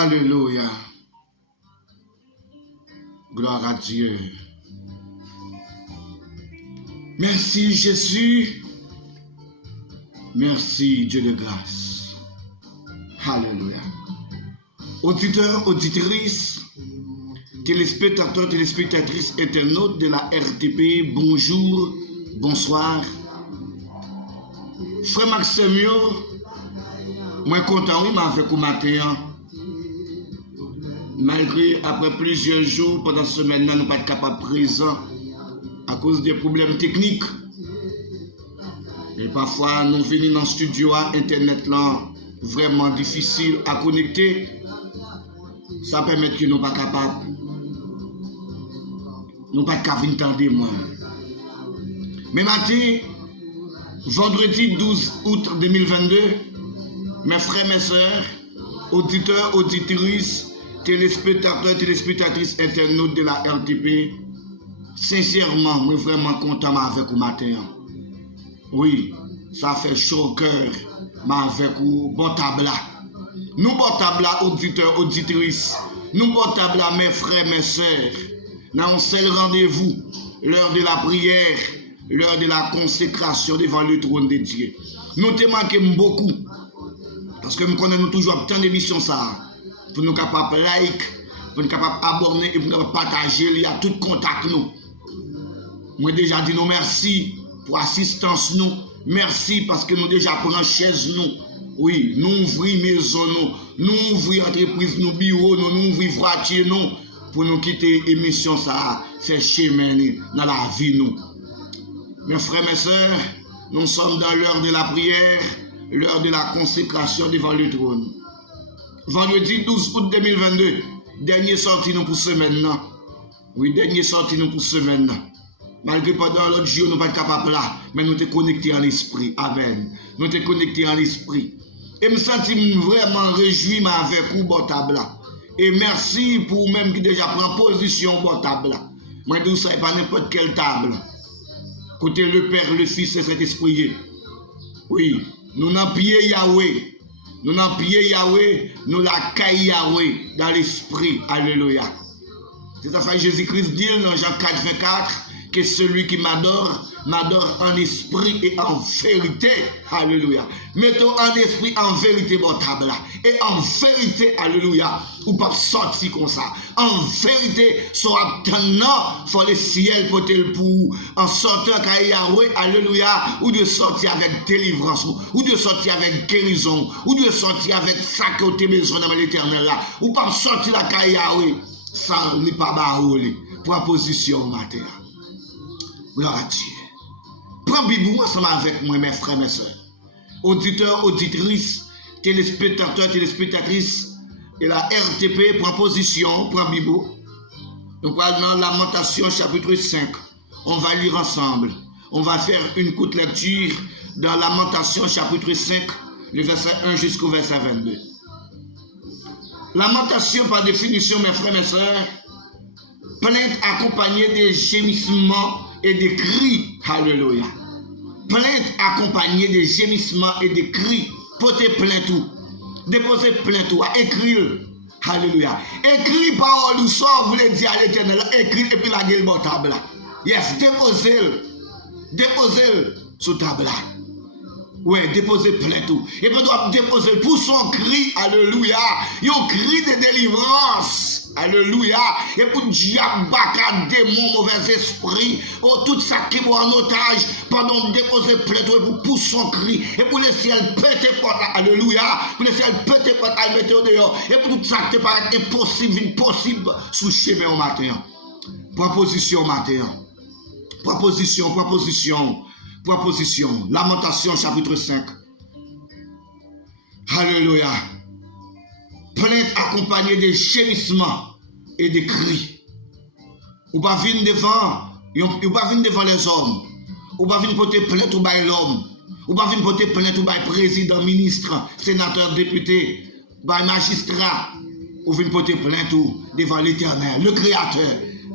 Alléluia. Gloire à Dieu. Merci Jésus. Merci Dieu de grâce. Alléluia. Auditeurs, auditrices, téléspectateurs, téléspectatrices, internautes de la RTP, bonjour, bonsoir. Frère Maxime, moi content, oui, m'a fait comme matin. Malgré, après plusieurs jours, pendant ce semaine, nous ne sommes pas capables de présent à cause des problèmes techniques. Et parfois, nous venons dans le studio, Internet là, vraiment difficile à connecter. Ça permet que nous ne sommes pas capables. Nous ne sommes pas capables d'entendre moi. Mais matin, vendredi 12 août 2022, mes frères, mes sœurs, auditeurs, auditrices, téléspectateurs, téléspectatrices, internautes de la RTP, sincèrement, je suis vraiment content avec vous matin. Oui, ça fait chaud au cœur, mais avec vous, bon tabla. Nous, bon tabla, auditeurs, auditrices, nous, bon tabla, mes frères, mes sœurs, dans un seul rendez-vous, l'heure de la prière, l'heure de la consécration devant le trône de Dieu. Nous te manquons beaucoup, parce que nous connaissons toujours tant d'émissions ça. Pour nous capables de like, pour nous capables d'abonner et pour nous capables de partager, il y a tout contact nous. Moi déjà dit nous merci pour l'assistance nous. Merci parce que nous déjà prenons chaise nous. Oui, nous ouvrons maison nous ouvrons entreprise nous, bureau nous ouvrons voiture nous pour nous quitter l'émission ça, faire chemin dans la vie nous. Mes frères, mes sœurs, nous sommes dans l'heure de la prière, l'heure de la consécration devant le trône. Vendredi 12 août 2022, dernier sorti nous pour semaine. Oui, dernier sorti nous pour semaine. Malgré pendant l'autre jour, nous ne sommes pas capables là, mais nous sommes connectés en esprit. Amen. Nous sommes connectés en esprit. Et je me sens vraiment réjoui avec vous, bon table. Et merci pour même qui déjà prend position, bon table. Moi, je ne sais pas n'importe quelle table. Côté le Père, le Fils et cet esprit. Oui, nous n'avons pied Yahweh. Nous n'avons pied Yahweh, nous la caille Yahweh dans l'esprit. Alléluia. C'est ça que Jésus-Christ dit dans Jean 4, 24, que celui qui m'adore, m'adore en esprit et en vérité. Alléluia. Mettons en esprit, en vérité, mon table. Et en vérité, alléluia, ou pas sortir comme ça. En vérité, soit maintenant, faut le ciel peut-être pour en sortant à Yahweh, alléluia, ou de sortir avec délivrance, ou de sortir avec guérison, ou de sortir avec ça que tu as besoin dans l'éternel là, ou pas sortir à Yahweh, sans ne pas barouler. Proposition matin. Gloire à Dieu. Prends Bibou ensemble avec moi, mes frères, mes sœurs. Auditeurs, auditrices, téléspectateurs, téléspectatrices de la RTP, prends position, prends Bibou. Nous parlons dans Lamentation chapitre 5. On va lire ensemble. On va faire une courte lecture dans Lamentation chapitre 5, le verset 1 jusqu'au verset 22. Lamentation par définition, mes frères, mes sœurs, plainte accompagnée des gémissements et des cris. Alléluia. Plainte accompagnée des gémissements et des cris. Portez plainte tout. Déposez plainte tout. Écrire. Alléluia. Écris parole ou sauve les dire à l'éternel. Écris et puis la gueule bon table. Yes, déposez-le. Déposez-le sur table. Ouais, déposez plainte tout. Et puis doit déposer pour son cri. Alléluia. Un cri de délivrance. Alléluia. Et pour diable, baka, démon, mauvais esprit, oh, tout ça qui est en otage, pendant déposer plainte pour son cri, et pour le ciel péter porte, alléluia, pour le ciel péter porte, à mettre dehors, et pour tout ça qui paraît impossible, impossible, sous chemin au matin. Proposition matin. Proposition. Lamentation chapitre 5. Alléluia. Plainte accompagnée de gémissements et de cris. Ou pas venir devant les hommes. Ou pas venir porter plainte ou by l'homme. Ou pas venir porter plainte ou by président, ministre, sénateur, député, by magistrat. Ou venir porter plainte ou devant l'éternel, le créateur.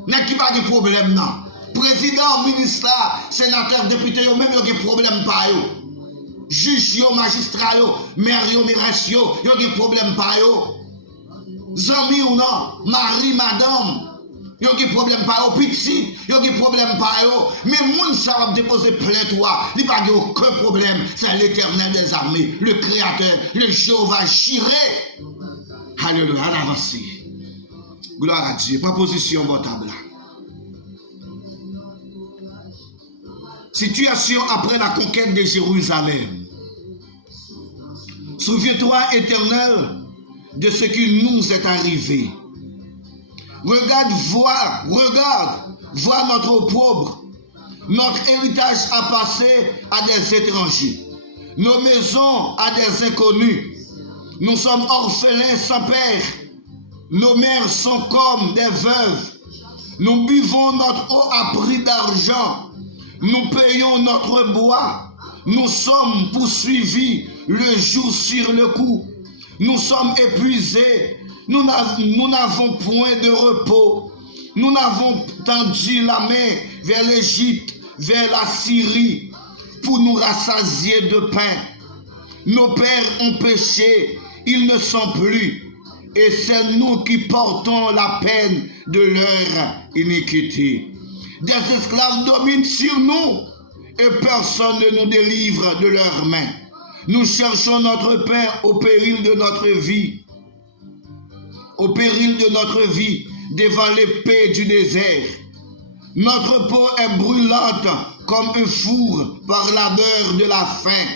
N'est-ce qui pas de problème non? Président, ministre, sénateur, député, même il y a des problèmes pas yo. Juge, magistrat, maire, mairesse, il y a des problèmes pas yo. Zami ou non, mari, madame, yo qui problème pas au petit, yo qui problème pas yo, mais moun ça va déposer plainte toi, il pas aucun problème, c'est l'Éternel des armées, le Créateur, le Jéhovah Jireh. Alléluia, on avance. Gloire à Dieu, proposition potable. Situation après la conquête de Jérusalem. Souviens-toi, Éternel, de ce qui nous est arrivé. Regarde, vois notre opprobre. Notre héritage a passé à des étrangers. Nos maisons à des inconnus. Nous sommes orphelins sans père. Nos mères sont comme des veuves. Nous buvons notre eau à prix d'argent. Nous payons notre bois. Nous sommes poursuivis le jour sur le coup. Nous sommes épuisés. Nous n'avons point de repos. Nous n'avons tendu la main vers l'Égypte, vers la Syrie, pour nous rassasier de pain. Nos pères ont péché, ils ne sont plus. Et c'est nous qui portons la peine de leur iniquité. Des esclaves dominent sur nous et personne ne nous délivre de leurs mains. Nous cherchons notre pain au péril de notre vie. Au péril de notre vie, devant l'épée du désert. Notre peau est brûlante comme un four par l'ardeur de la faim.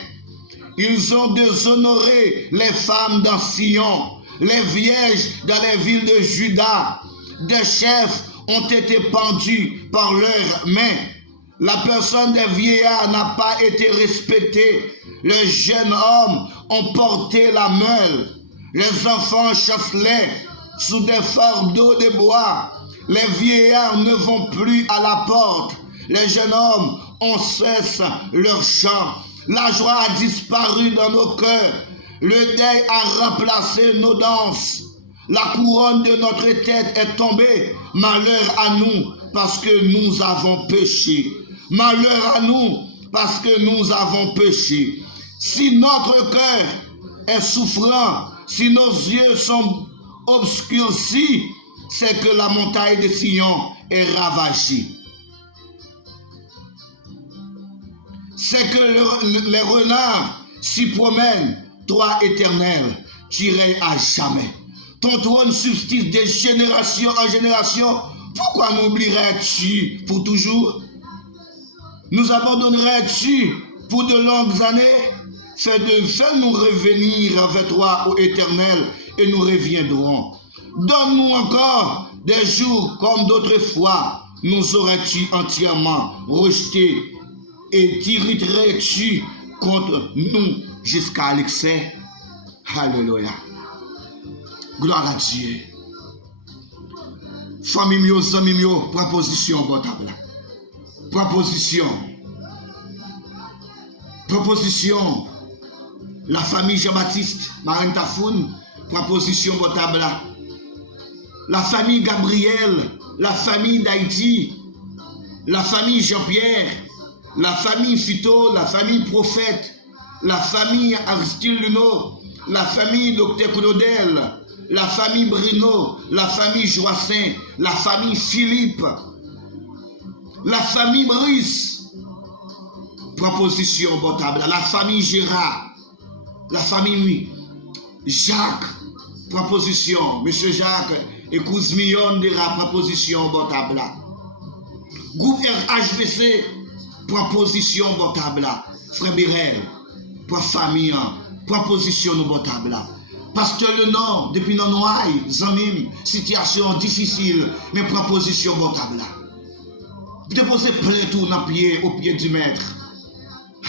Ils ont déshonoré les femmes dans Sion, les vierges dans les villes de Juda. Des chefs ont été pendus par leurs mains. La personne des vieillards n'a pas été respectée. Les jeunes hommes ont porté la meule. Les enfants chancelaient sous des fardeaux de bois. Les vieillards ne vont plus à la porte. Les jeunes hommes ont cessé leur chant. La joie a disparu dans nos cœurs. Le deuil a remplacé nos danses. La couronne de notre tête est tombée. Malheur à nous parce que nous avons péché. Malheur à nous parce que nous avons péché. Si notre cœur est souffrant, si nos yeux sont obscurcis, c'est que la montagne de Sion est ravagée. C'est que les renards s'y promènent. Toi, Éternel, tu règnes à jamais. Ton trône subsiste de génération en génération. Pourquoi m'oublierais-tu pour toujours? Nous abandonnerais-tu pour de longues années? Fais-nous revenir vers toi, ô Éternel, et nous reviendrons. Donne-nous encore des jours comme d'autres fois. Nous aurais-tu entièrement rejeté et t'irriterais-tu contre nous jusqu'à l'excès? Alléluia. Gloire à Dieu. Famille mio, zami mio, proposition potable. Proposition. La famille Jean-Baptiste, Marine Tafoun, proposition potable. La famille Gabriel, la famille d'Haïti, la famille Jean-Pierre, la famille Fito, la famille Prophète, la famille Aristide Luno, la famille Dr Claudel, la famille Bruno, la famille Joassin, la famille Philippe, la famille Brice, proposition potable, la famille Gérard, la famille Jacques, proposition, Monsieur Jacques, écoute million de la proposition potable. Groupe RHBC, proposition potable. Frère Birel, pour famille, proposition potable. Pasteur Le Nord, depuis nos noyaux, Zamim, situation difficile, mais proposition potable. Déposez plainte tout dans pied, au pied du maître.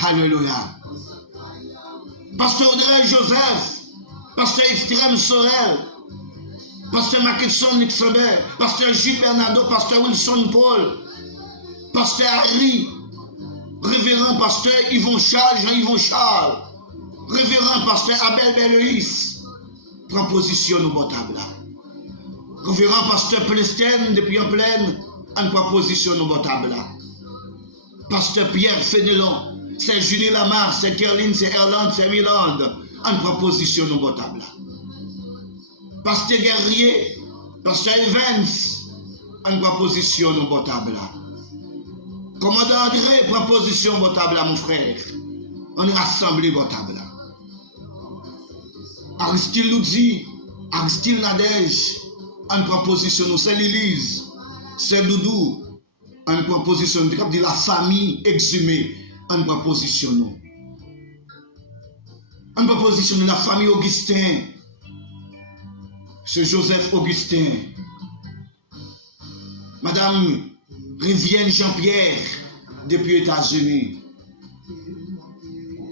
Alléluia. Pasteur Audrey Joseph, Pasteur Extrême Sorel, Pasteur Mackinson Nixaber, Pasteur Gilles Bernardo, Pasteur Wilson Paul, Pasteur Harry, Révérend Pasteur Yvon Charles, Jean-Yvon Charles, Révérend Pasteur Abel Beloïs, proposition au potable. Révérend Pasteur Plestin, depuis en pleine, en proposition au potable. Pasteur Pierre Fénelon, c'est Julie Lamar, c'est Kerline, c'est Erland, c'est Milan, en proposition au potable. Pasteur Guerrier, Pasteur Evans, en proposition nous potable là. Commandant André, proposition potable là, mon frère. On est rassemblé potable là. Aristide nous dit, Aristide Nadège, en proposition nous, c'est l'Élise, c'est Doudou, en proposition nous, de la famille exhumée, en proposition nous. En proposition de la famille Augustin, c'est Joseph Augustin, Madame Rivienne Jean-Pierre, depuis les États-Unis.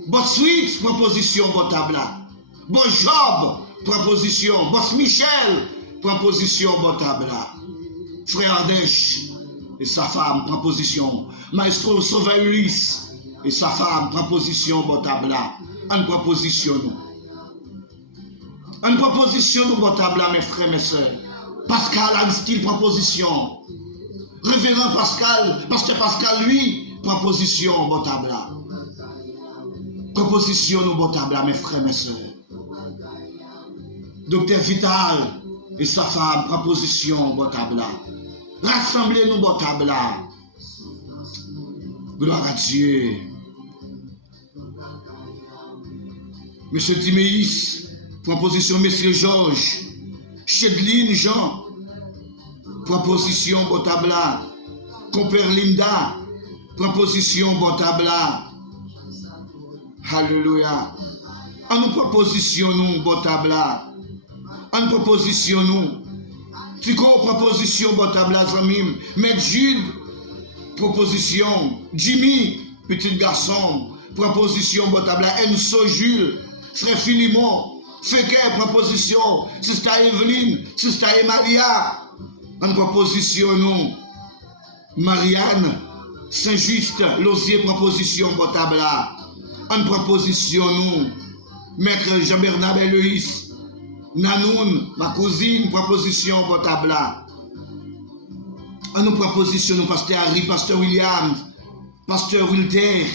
Boss Suite, proposition, bon tabla. Boss Job, proposition. Boss Michel, proposition, bon tabla. Frère Ardèche et sa femme, proposition. Maestro Sauveur Ulysse et sa femme, proposition, bon tabla. En proposition, nous. En proposition, nous, bon tabla, mes frères, mes soeurs. Pascal a une style proposition. Révérend Pascal, Pasteur Pascal, lui, proposition, bon tabla. Proposition, nous, bon tabla, mes frères, mes soeurs. Docteur Vital et sa femme, proposition, bon tabla. Rassemblez-nous, bon tabla. Gloire à Dieu. Monsieur Timéis, proposition, Monsieur Georges. Chedeline Jean, proposition Botabla. Compère Linda, proposition Botabla. Alléluia. En nous proposition nous Botabla. En proposition nous. Tico proposition Botabla Zamim. Maître Jude, proposition. Jimmy, petit garçon, proposition Botabla. Enso Jules, frère Philimon. Féker, proposition, Sister Evelyne, Sister Maria, en proposition, nous, Marianne, Saint-Just, Losier, proposition, Botabla, en proposition, nous, Maître Jean-Bernard Eloïs, Nanoun, ma cousine, proposition, Botabla, en nous proposition, nous, Pasteur Harry, Pasteur William, Pasteur Wilter,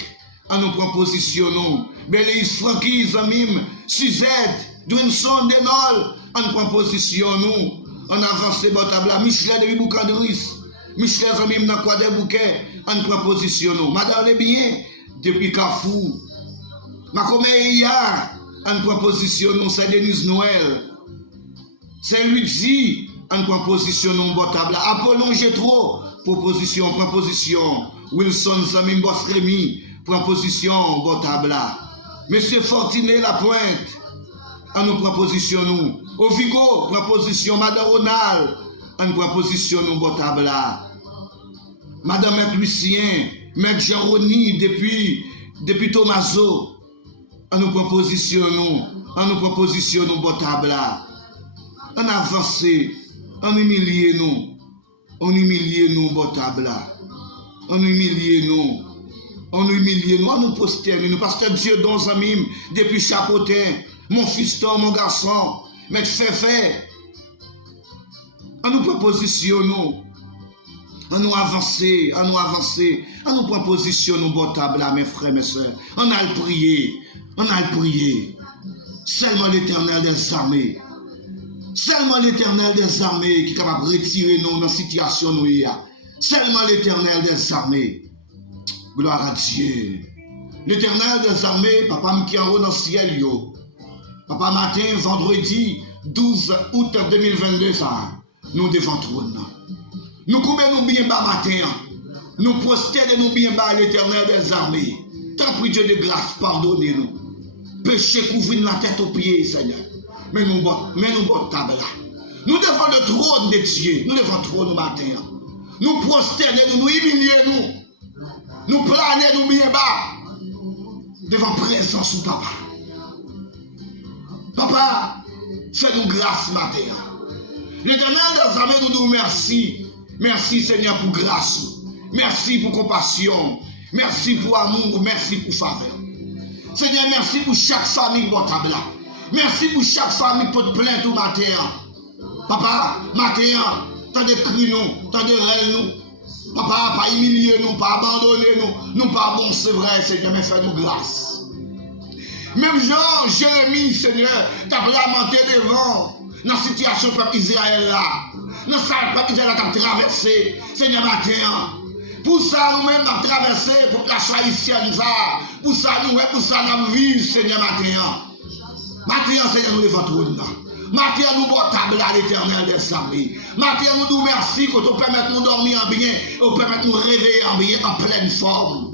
en nous proposition, nous, Béléis, Francky, Zamim, Suzette, Dwinson, Denol, en proposition, nous, en avancé, Botabla, Michelet de Riboucandris, Michelet Zamim, dans quoi des bouquets, en proposition, nous, Madame les biens, depuis Carrefour, Macoméia, en proposition, nous, c'est Denise Noël, c'est Luigi, en proposition, nous, Botabla, Apollon Gétro, proposition, Wilson Zamim Bosremi, proposition, Botabla, Monsieur Fortinet Lapointe, en nous proposition nous. Ovigo, proposition, Madame Ronald, en proposition nous, Botabla. Madame Maître Lucien, Maître Jean-Rony, depuis Tomaso, en nous proposition nous, Botabla. En avancé, en humilié nous, Botabla. En humilié nous, en nous prosterner nous, Pasteur Dieu dans Zamim, depuis Chapotin, mon fiston, mon garçon, Maître Féfé, en nous propositionnons, en nous avancer, en nous propositionnons, Botabla, mes frères, mes soeurs, on a le prier, seulement l'Éternel des armées, qui est capable de retirer nous dans la situation nous y a, seulement l'Éternel des armées, gloire à Dieu, l'Éternel des armées, papa qui en haut dans le ciel, yo. Papa, matin, vendredi 12 août 2022, ça, nous devons trône. Nous coupons bien bas matin. Nous prosternons bien bas l'Éternel des armées. Tant pis Dieu de grâce, pardonnez-nous. Péché couvre la tête aux pieds, Seigneur. Mais nous bon table là. Nous devons le trône de Dieu. Nous devons trône matin. Nous prosternons, nous humilions, nous planons bien bas. Devant présence ou papa. Papa, fais-nous grâce matin. L'Éternel des armées nous dit merci. Merci Seigneur pour grâce. Merci pour compassion. Merci pour amour. Merci pour faveur. Seigneur, merci pour chaque famille Botabla. Merci pour chaque famille pour te plaindre tout matin. Papa, matin, t'as des cris nous, t'as des rêves nous. Papa, pas humilier nous, pas abandonner nous. Nous pas bon, c'est vrai, Seigneur, mais fais-nous grâce. Même Jean, Jérémie, Seigneur, t'as lamenté devant. dans la situation du peuple Israël là, dans ça le peuple Israël a traversé, Seigneur matin. Pour ça, nous-mêmes, nous avons traversé pour la haïtienne, pour ça, nous avons vécu, Seigneur matin. Matin, Seigneur, nous devons tout. Matin, nous avons table à l'éternel des armées. Matin, nous disons merci que tu permets de nous dormir en bien, et tu permets de nous réveiller en bien, en pleine forme.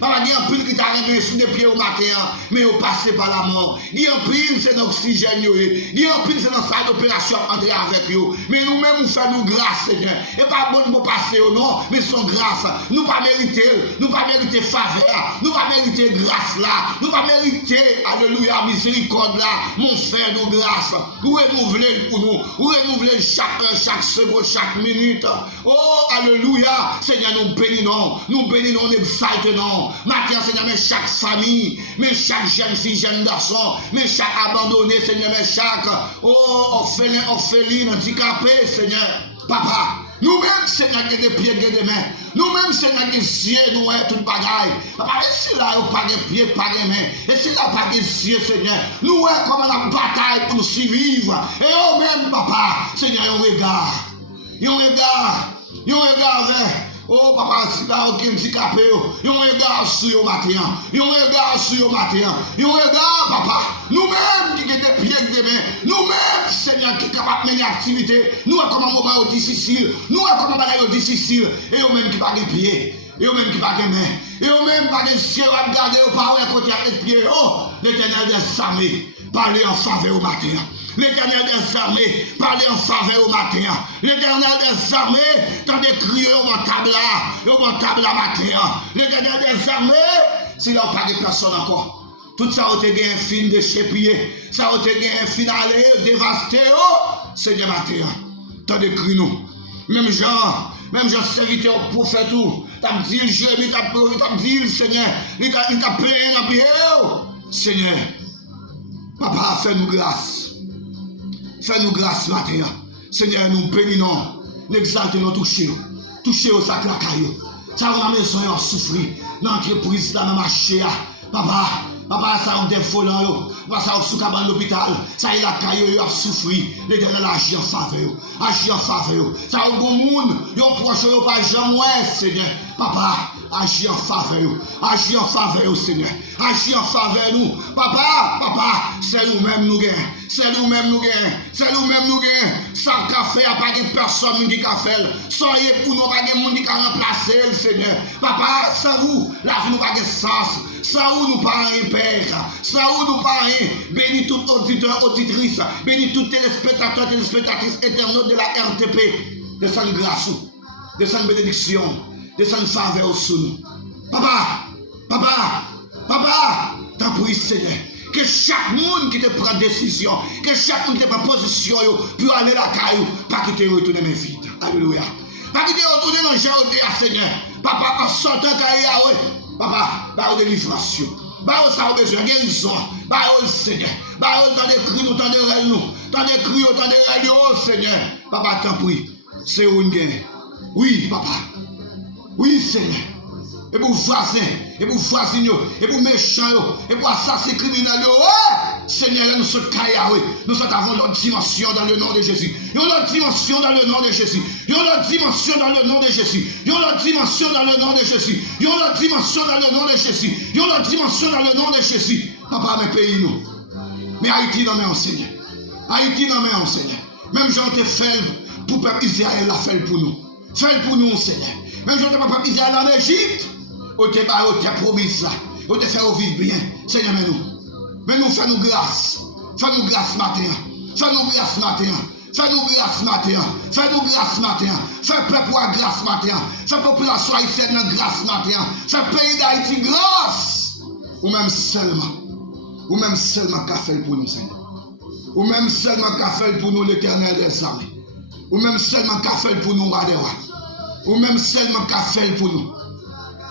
Papa, il y a un pile qui t'a remis sous les pieds au matin, mais au passé par la mort. Il y a un pile, c'est l'oxygène, il y a un pile, c'est notre salle d'opération entrer avec eux. Mais nous-mêmes, nous faisons grâce, Seigneur. Et pas bon pour passer au nom, mais son grâce. Nous pas mériter, nous pas mériter faveur, nous pas mériter grâce là, nous pas mériter, alléluia, miséricorde là, mon frère, nous grâce. Nous renouveler pour nous, nous renouveler chaque seconde, chaque minute. Oh, alléluia, Seigneur, nous bénissons, nous exaltons. Matin, Seigneur, mais chaque famille, mais chaque jeune fille, jeune garçon, mais chaque abandonné, Seigneur, mais chaque orpheline, handicapé, Seigneur, Papa, nous-mêmes, Seigneur, qui des pieds, qui des mains, nous-mêmes, Seigneur, qui des yeux, nous sommes tout bagaille. Papa, et si là, il n'y a pas de pieds, pas de mains, et si là, pas de yeux, Seigneur, nous sommes comme la bataille pour nous survivre, et eux-mêmes, Papa, Seigneur, un regard vers. Oh papa, si là aucun handicapé, yon regarde sur yo matin, yon regarde papa, nous-mêmes qui avons des pieds des mains, nous-mêmes Seigneur qui sommes capables de mener activité, nous comme un moment difficile, nous comme un moment difficile, et eux-mêmes qui n'ont pas de pieds, et eux-mêmes qui n'ont pas de mains, et eux-mêmes pas de cieux à regarder, pas à côté avec les pieds, oh l'Éternel des armées, parlez en faveur au matin. L'Éternel des armées, parlez en faveur au matin. L'Éternel des armées, t'as des crier au table là matin. L'Éternel des armées, s'il n'a pas de personne encore. Tout ça a été un film de chépier. Ça a été un film aller dévasté. Oh, Seigneur matin, t'as des cris nous. Même Jean serviteur prophète tout. T'as dit le Jérémie, t'as dit le Seigneur. Il t'a plein dans le Seigneur, papa, fais-nous grâce. Fais-nous grâce matin. Seigneur, nous bénissons, nous exaltons, touchez au sac la caillou. Ça va la maison a souffrir. Dans l'entreprise, dans le marché. Papa, ça a des volants, ça a sous cabane l'hôpital, ça y a la caillou a souffrir. L'Éternel agit en faveur. Ça a bon monde, yon proche, yon pas jamais, Seigneur. Papa, agis en faveur, Seigneur. Agis en faveur nous. Papa, c'est nous-mêmes nous gagnons. Ça qu'a fait, a pas de personne qui a fait. Soyez pour nous, pas de monde qui a remplacé le Seigneur. Papa, ça vous, la vie nous pas de sens. Ça où nous pas un père. Ça où nous pas un. Bénis tout auditeur, auditrice. Bénis tout téléspectateur, téléspectatrice éternelle de la RTP. Descends grâce, descends bénédiction, descends faveur sur nous. Papa, t'as pris Seigneur. Que chaque monde qui te prend décision, que chaque monde qui te prend position pour aller la caillou, pas qu'il te retourne mes filles. Alléluia. Pas qu'il te retourne dans le jardin, Seigneur. Papa, en sortant caillou, papa, bah de délivrance. Bah ça a besoin de guérison. Bah Seigneur. Bah tant de cris, tant de rêves, tant de cris, tant de rêves, oh Seigneur. Papa, t'en prie. C'est une guerre. Oui, papa. Oui, Seigneur. Et pour voisins, et pour voisins, et pour méchants, et pour assassins criminels, Seigneur, nous sommes caillés, nous sommes avant notre dimension dans le nom de Jésus. Nous avons notre dimension dans le nom de Jésus. Nous avons notre dimension dans le nom de Jésus. Nous avons notre dimension dans le nom de Jésus. Nous avons notre dimension dans le nom de Jésus. Nous avons notre dimension dans le nom de Jésus. Papa, mes pays, nous. Mais Haïti, non, mais enseigne. Haïti, non, mais enseigne. Même Jean te fait pour le peuple Israël, la fait pour nous. Fait pour nous, Seigneur. Même Jean te fait pour le peuple Israël en Égypte. On t'a promis ça. On t'a fait vivre bien. Seigneur, mais nous fais-nous grâce. Fais-nous grâce matin. Fais-nous grâce matin. Fais-nous grâce matin. Fais-nous grâce matin. Fais peuple à grâce matin. Fais population haïtienne grâce matin. Fais pays d'Haïti grâce. Ou même seulement qu'a fait pour nous, Seigneur. Ou même seulement qu'a fait pour nous l'Éternel des armées. Ou même seulement qu'a fait pour nous Radewa. Ou même seulement qu'a fait pour nous.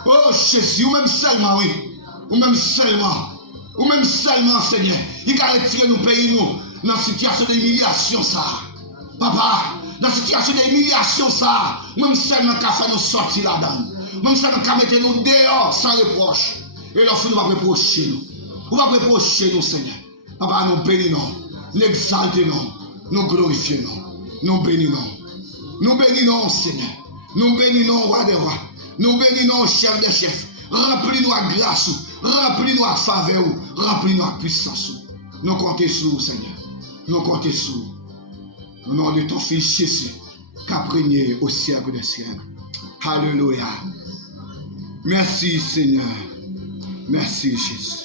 Oh Jésus, ou même seulement, oui. Ou même seulement, Seigneur. Il a retiré nos pays, nous, dans la situation d'humiliation, ça. Papa, dans la situation d'humiliation, ça. Même seulement qu'a fait nous sortir là-dedans. Même seulement qu'a mettre nous dehors sans reproche. Et lorsque nous va reprocher nous. On va reprocher nous, Seigneur. Papa, nous bénissons, nous exaltons, Nous glorifions, nous bénissons. Nous bénissons, Seigneur. Nous bénissons, roi des rois. Nous bénissons, chef des chefs. Remplis-nous à grâce, remplis-nous à faveur, remplis-nous à puissance. Nous comptons sur vous, Seigneur. Nous comptons sur vous. Au nom de ton Fils Jésus, qu'a régné au siècle des siècles. Alléluia. Merci, Seigneur. Merci, Jésus.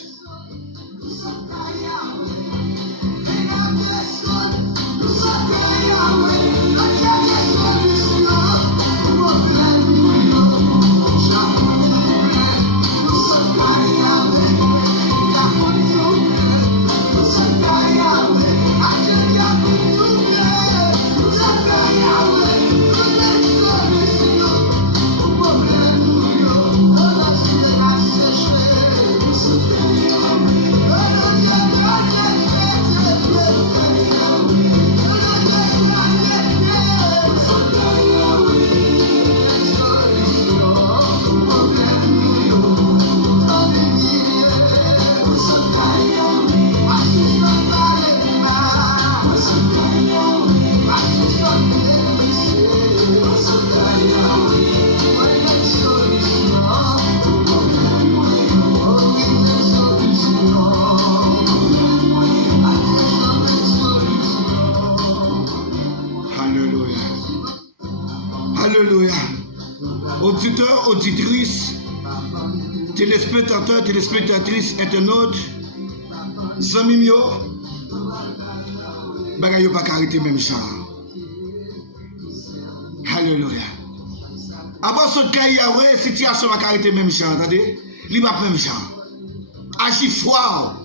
Auditeurs, auditrices, téléspectateurs, téléspectatrices, internautes, amis mio, bagay yo pas arrêter même genre. Alléluia. Avant ce cas Yahweh, situation pas arrêter même genre, attendez, li pas même genre. Agis froid,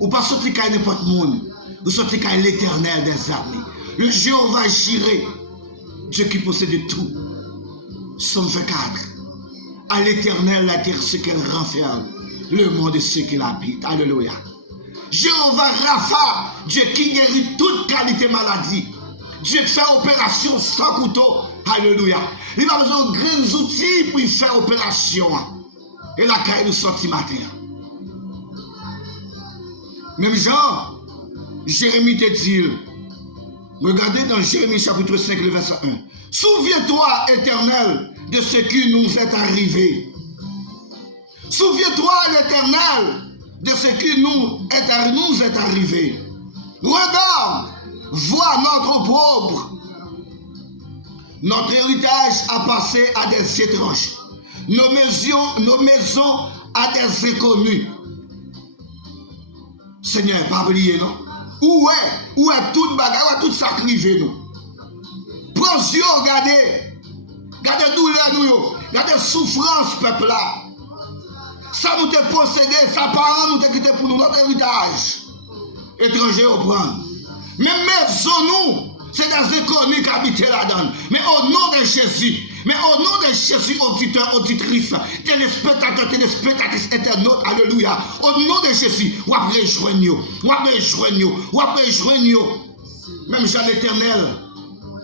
ou pas sortir qu'à n'importe monde, ou sortir qu'à l'Éternel des armées. Le Jéhovah Jireh, Dieu qui possède tout. Somme 24. À l'Éternel, la terre, ce qu'elle renferme, le monde et ce qu'il habite. Alléluia. Jéhovah Rapha, Dieu qui guérit toute qualité maladie. Dieu fait opération sans couteau. Alléluia. Il a besoin de grands outils pour faire opération. Et la caille nous sortit matin. Même Jean, Jérémie te dit, regardez dans Jérémie chapitre 5, le verset 1. Souviens-toi, Éternel, de ce qui nous est arrivé. Souviens-toi, l'Éternel, de ce qui nous est arrivé. Regarde, vois notre pauvre. Notre héritage a passé à des étrangers. Nos maisons à des inconnus. Seigneur, pas oublier, non? Où est toute bagarre, où est tout sacrifié, nous? Prends Dieu, regardez. Regardez douleur, nous, regardez souffrance, peuple là. Ça nous est possédé, ça parent nous est quitté pour nous, notre héritage. Étranger au prendre. Mais maison, nous, c'est des inconnus qui habitent là-dedans. Mais au nom de Jésus, auditeurs, auditrices, téléspectateurs, téléspectatrices, internautes, alléluia. Au nom de Jésus, on va rejoindre, Même Jean l'Éternel,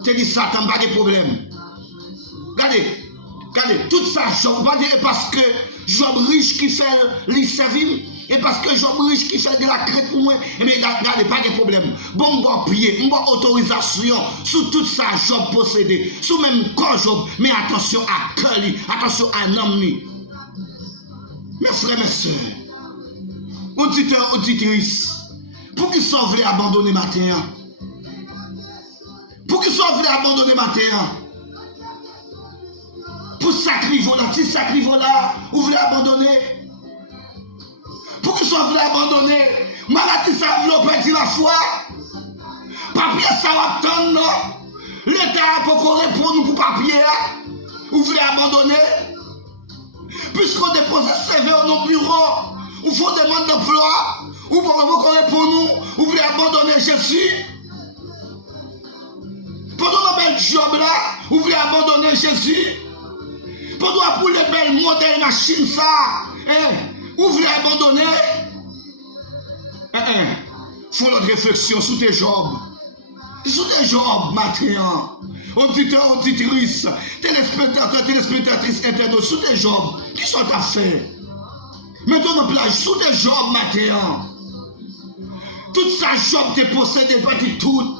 te dit Satan, pas de problème. Regardez, tout ça, Job, pas dire parce que Job riche qui fait les services, et parce que Job riche qui fait de la crête pour moi, et bien regardez, pas de problème. Bon pied, bon autorisation, sous tout ça, Job possédé, sous même corps Job, mais attention à cœur, attention à un homme. Mes frères, mes soeurs, auditeurs, auditrices, pour qu'ils soient voulu abandonner matin, pour sacrivola, petit sacrivola, vous voulez abandonner. Pour qu'ils soient voulu abandonner, maladie ça veut perdre la foi. Papier ça va attendre, non? L'État peut répondre nous pour papier. Vous voulez abandonner? Puisqu'on dépose un CV dans nos bureaux, ou faut demande d'emploi, ou pour répondre nous, vous voulez abandonner Jésus? Pendant le bel job là, vous voulez abandonner Jésus? Pendant pour les belles modèles machines ça, vous voulez abandonner? Faut notre réflexion sous tes jobs. Sous tes jobs, matin. Auditeurs, auditrices, téléspectateurs, téléspectatrices, internautes, sous tes jobs. Qui sont à faire? Mettons en plage, sous tes jobs, matin. Toute sa job te possède, pas tout.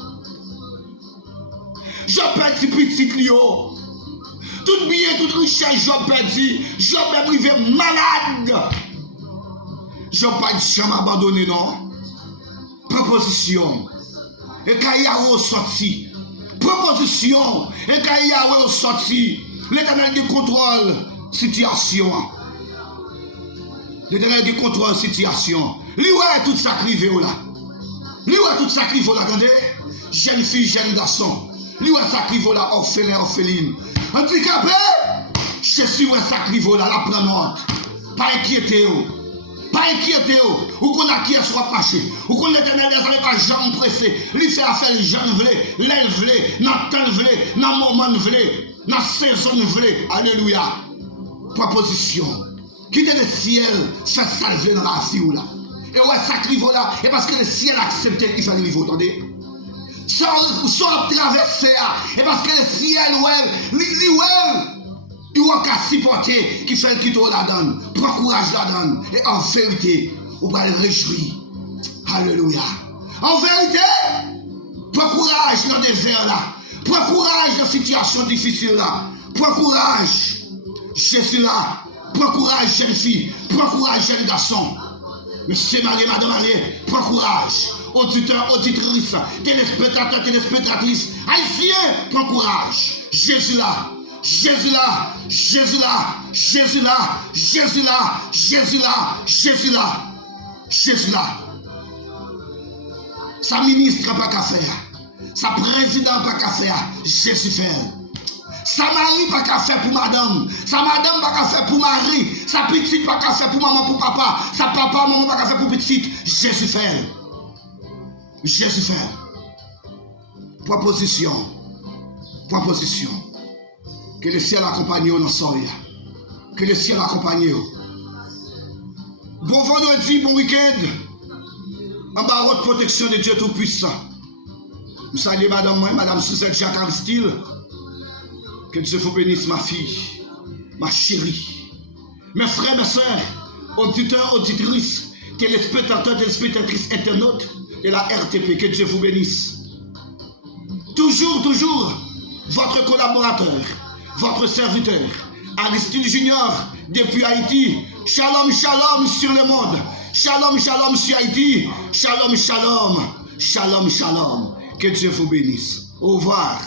Job perdu petit Lio. Tout bien, toute richesse, Job perdu. Job est privé malade. Job pas de chambre abandonné, non. Proposition. Et quand Yahweh sorti. Proposition. Et quand Yahweh sorti. L'Éternel qui contrôle situation. L'Éternel qui contrôle situation. Lui ouais tout ça crivé là. Lui ouais tout ça crivé là, attendez. Jeune fille, jeune garçon. Lui ouais ça crivé là, orphelin, orpheline. Handicapé. Je suis ouais ça crivé là, la prendre. Pas inquiété. Pas inquiété. Ou qu'on a qui est soit marché. Ou qu'on l'Éternel des années pas jamais pressé. Lui fait affaire jeune vlé, l'aile vlé, dans temps vlé, dans moment vlé, dans saison vlé. Alléluia. Proposition. Quittez le ciel, fait salver dans la vie là. Et ouais, ça crive là, et parce que le ciel accepte qu'il fait le niveau, attendez. Sans traverser, et parce que le ciel, il va qu'à supporter qui fait le quitte la donne. Prends courage la donne. Et en vérité, on va le réjouir. Alléluia. En vérité, prends courage dans le désert là. Prends courage dans la situation difficile là. Prends courage. Jésus là. Prends courage, jeune fille. Prends courage, jeune garçon. Monsieur Marie, madame Marie, prends courage. Auditeur, auditrice, téléspectateur, téléspectatrice, haïtien, prends courage. Jésus là. Jésus là. Jésus là. Jésus là. Jésus là. Jésus là. Jésus là. Jésus là. Sa ministre pas qu'à faire. Sa président pas qu'à faire. Jésus fait. Sa mari pas qu'à faire pour madame. Sa madame pas qu'à faire pour mari. Sa petite pas qu'à faire pour maman, pour papa. Sa papa, maman pas qu'à faire pour petite. Jésus fait. Jésus fait. Proposition. Proposition. Que le ciel accompagne nous dans soir. Que le ciel accompagne nous. Bon vendredi, bon week-end. En bas de protection de Dieu Tout-Puissant. Nous saluons madame moi, madame Suzette Jacques Aristide. Que Dieu vous bénisse, ma fille, ma chérie. Mes frères, mes soeurs, auditeurs, auditrices, téléspectateurs, téléspectatrices, internautes de la RTP, que Dieu vous bénisse. Toujours, votre collaborateur, votre serviteur, Aristide Junior, depuis Haïti. Shalom, shalom sur le monde. Shalom, shalom sur Haïti. Shalom, shalom. Shalom, shalom. Que Dieu vous bénisse. Au revoir.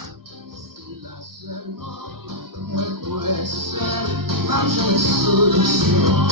I'm just so